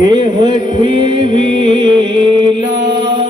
એ હઠવી વીલા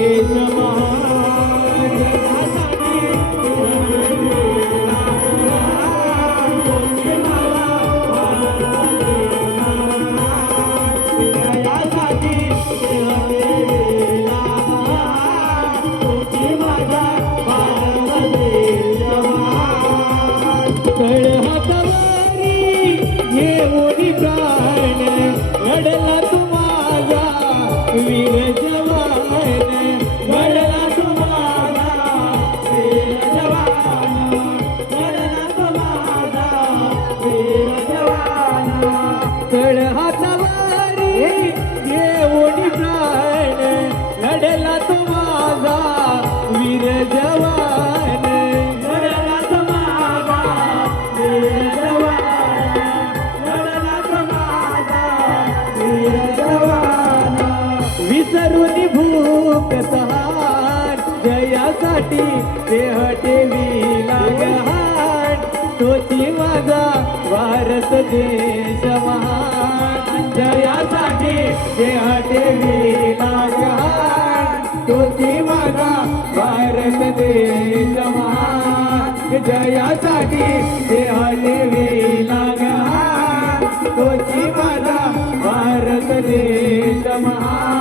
तळहातावरी येऊनी प्राण घडला तुम्हाला वीर जवान घडला तुम्हाला वीर जवान. घडला तुम्हाला वीर जवान. विसरून भूक तहान जयासाठी देह ठेवी लागहान तोची माझा भारत देश महान. जयासाठी देह ठेवी लागहान तोची माझा भारत देश महान. जयासाठी देह ठेवी लागहान तोची माझा भारत देश महान.